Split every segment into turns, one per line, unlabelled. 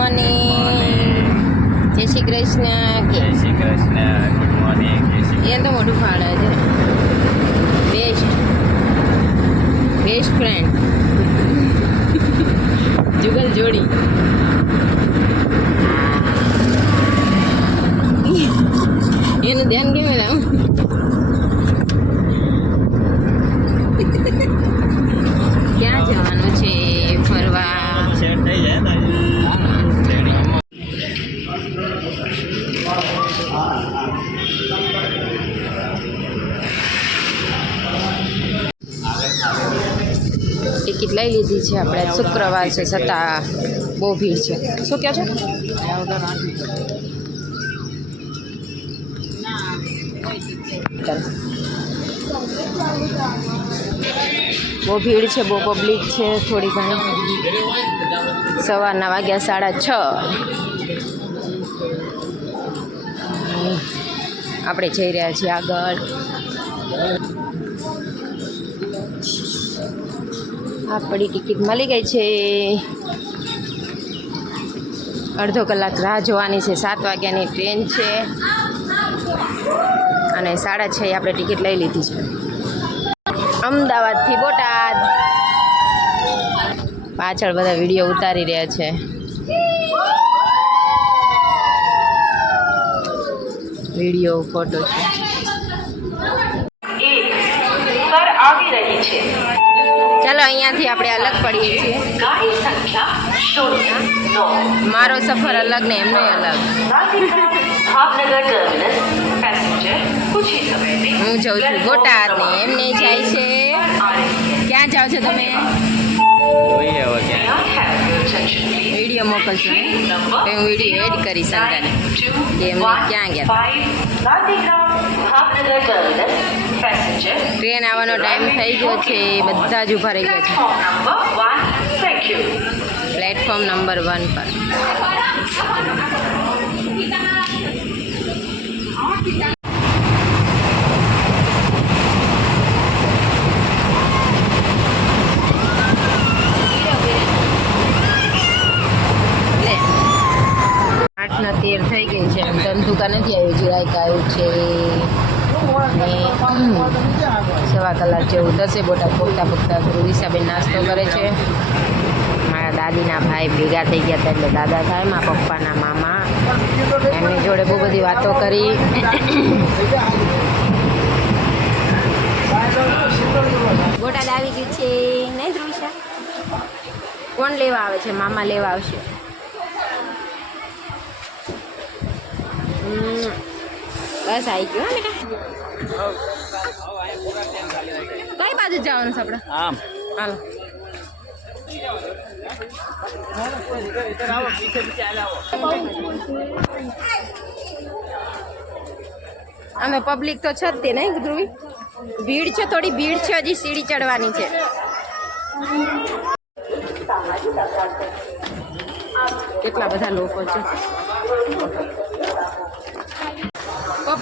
Morning જય શ્રી કૃષ્ણ.
જય Shri Krishna. Good morning
એ તો મોટું ફાળે છે. બેસ્ટ બેસ્ટ ફ્રેન્ડ જુગલ જોડી. એનું ધ્યાન કેવું રામ ક્યાં જવાનું છે? ટિકિટ લઈ લીધી છે આપણે. શુક્રવાર છે છતાં બહુ ભીડ છે. શું કહો છો? બહુ ભીડ છે, બહુ પબ્લિક છે, થોડી ઘણી. સવારના વાગ્યા સાડા છ. આપણે જઈ રહ્યા છીએ આગળ. આપણી ટિકિટ મળી ગઈ છે. અડધો કલાક રાહ જોવાની છે. સાત વાગ્યાની ટ્રેન છે. અને સાડા છ આપણે ટિકિટ લઈ લીધી છે. અમદાવાદથી બોટાદ. પાછળ બધા વીડિયો ઉતારી રહ્યા છે. વીડિયો, ફોટો છે
પર આવી રહી છે
ચાલો અહીંયાથી આપણે અલગ પડીએ છીએ. મારો સફર અલગ ને એમનો અલગ. હું જઉં છું બોટાદ ને એમને જાય છે. ક્યાં જાઓ છો તમે? વીડિયો મોકલશો તો હું વીડિયો એડ કરીશ અંદર કે એમને ક્યાં ગયા? હતા.
925 Gandhidham Bhavnagar terminus passenger
train આવવાનો ટાઈમ થઈ ગયો છે બધા જ ઊભા રહી ગયા છે.
Platform number 1 thank you
platform number one પર લે. આઠના તેર થઈ ગઈ છે ધંધુકા નથી આવ્યું જરાક આવ્યું છે ને સવા કલાક જેવું થશે, બોટા પોગતા પોગતા ગુરુ નાસ્તો કરે છે. મારા દાદીના ભાઈ ભેગા થઈ ગયા હતા એટલે દાદા થાય મારા પપ્પાના મામા. એમની જોડે બહુ બધી વાતો કરી. બોટાદ આવી ગયું છે, નહીં ધ્રુવિશા? કોણ લેવા આવે છે? મામા લેવા આવશે. બસ આવી ગયો બેટા કઈ બાજુ જવાનું છે આપણે
આમ.
હાલો. અને પબ્લિક તો છે જ તે નહીં ધ્રુવી? ભીડ છે થોડી ભીડ છે હજી સીડી ચડવાની છે. કેટલા બધા લોકો છે?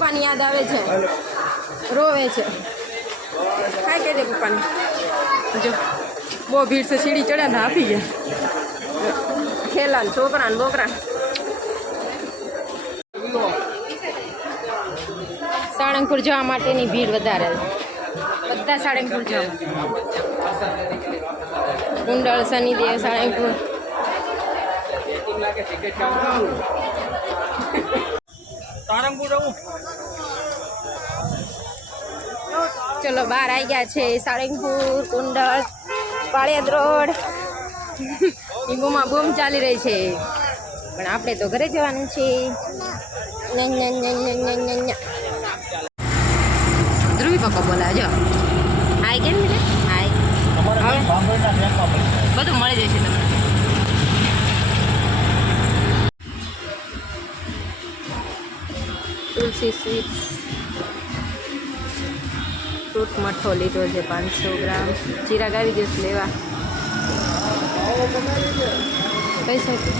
પપ્પાની યાદ આવે છે. રોવે છે. કાંઈ કહી દે પપ્પાને? જો, બહુ ભીડ છે, સીડી ચડ્યા ને આપી ગયા. ખેલા ને છોકરા ને બોકરા. સાળંગપુર જવા માટેની ભીડ વધારે બધા સાળંગપુર જવા. કુંડળ શનિદેવ, સાળંગપુર.
સારંગપુર આવું.
ચલો બહાર આવી ગયા છે સારંગપુર કુંડળ પાળિયાદ રોડ બૂમા બૂમ ચાલી રહી છે. પણ આપણે તો ઘરે જવાનું છે. ધ્રુવી પપ્પા બોલા જો. હાય કેમ હાય. બધું મળી જશે તમને. તુલસી સ્વીટ્સ ફ્રૂટ મઠો લીધો છે પાંચસો ગ્રામ. ચિરાગ આવી ગયો છે લેવા. કઈ સાઈડ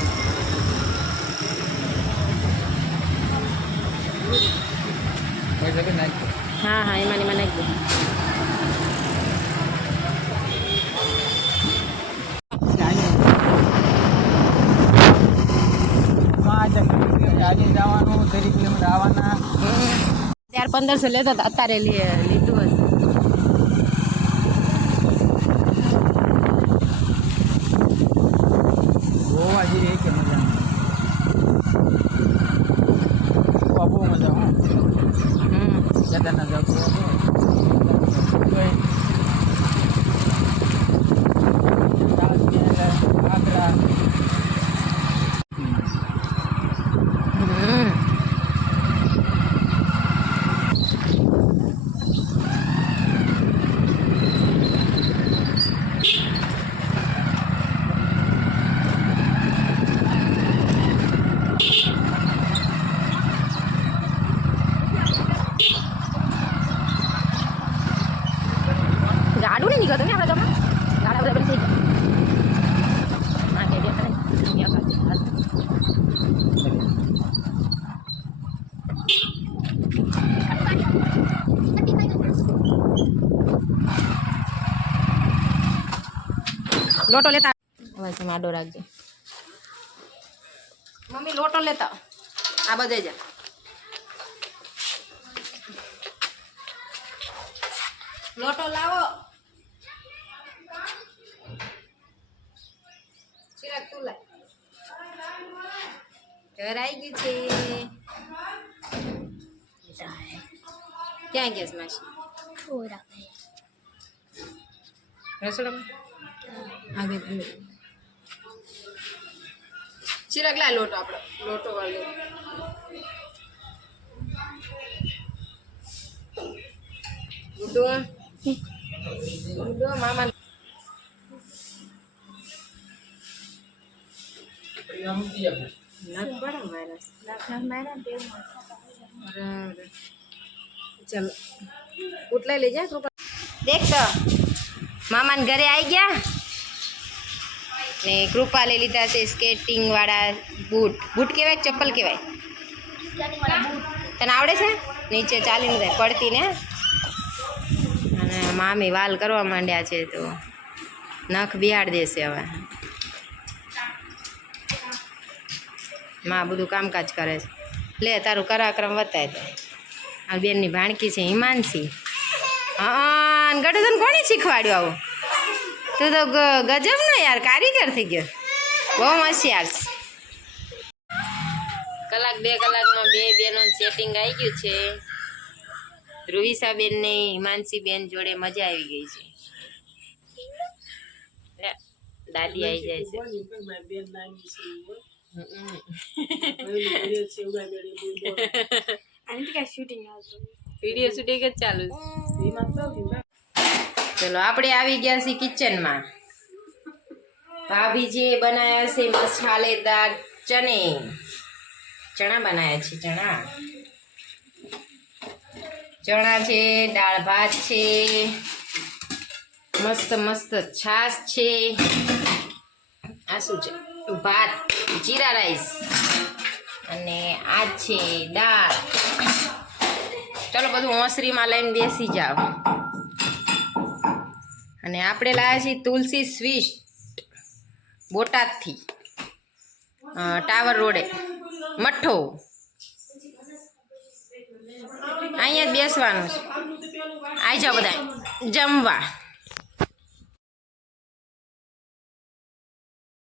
હા હા એમાં ને એમાં નાખી ગાડી જવાનું દરેક કિલોમીટર આવવાના. ત્યાર પંદરસો લેતો હતો અત્યારે લીધું હશે.
ગોવા જઈએ કે મજા બહુ મજા હું
જતા ના જાવ લોટો લેતા. બસ માડો રાખજે. મમ્મી લોટો લેતા. આ બધે જા. લોટો લાવો. ચિરાગ તું લાય. ઘર આવી ગયું છે. ક્યાં ગેસ માસી? રસોડામાં? આગળ આગળ ચિરાગ લાય લોટો આપણો લોટો વાળો ગુડો ગુડો મામા નથી પડે વાયરસ બરાબર ચાલો ઉટલાઈ લઈ જા કૃપા દેખ તો મામાને ઘરે આવી ગયા ને કૃપા લઈ લીધા છે સ્કેટિંગવાળા બૂટ બૂટ કહેવાય ચપ્પલ કહેવાય? તને આવડે છે? નીચે ચાલીને જાય પડતી ને? અને મામી વાલ કરવા માંડ્યા છે તો નખ બિહાડ દેશે હવે. માં બધું કામકાજ કરે છે. લે, તારું કરાક્રમ વતાય તો આ બેનની ભાણકી છે, હિમાંશી. હા ગઢ કોણે શીખવાડ્યું આવું? તું તો ગજબ ને યાર કારીગર થઈ ગયો. બહુ હોશિયાર છે. કલાક બે કલાકમાં બે બેનો સેટિંગ આવી ગયું છે. રૂહિસા બેન ને હિમાંશી બેન જોડે મજા આવી ગઈ છે. દાદી આવી જાય છે. વીડિયો શૂટિંગ જ ચાલુ છે. ચલો, આપણે આવી ગયા છીએ કિચનમાં. ભાભીજીએ બનાવ્યા છે મસાલેદાર ચને. ચણા બનાવ્યા છે, ચણા. ચણા છે, દાળ ભાત છે, મસ્ત મસ્ત છાશ છે. આ શું છે? ભાત, જીરા રાઈસ અને આ છે દાળ. ચલો, બધું ઓસરીમાં લઈને બેસી જાઓ. અને આપણે લાવ્યા છીએ તુલસી સ્વીટ બોટાદથી. ટાવર રોડે. મઠ્ઠો. અહીંયા જ બેસવાનું છે. આવી જાઓ બધા. જમવા.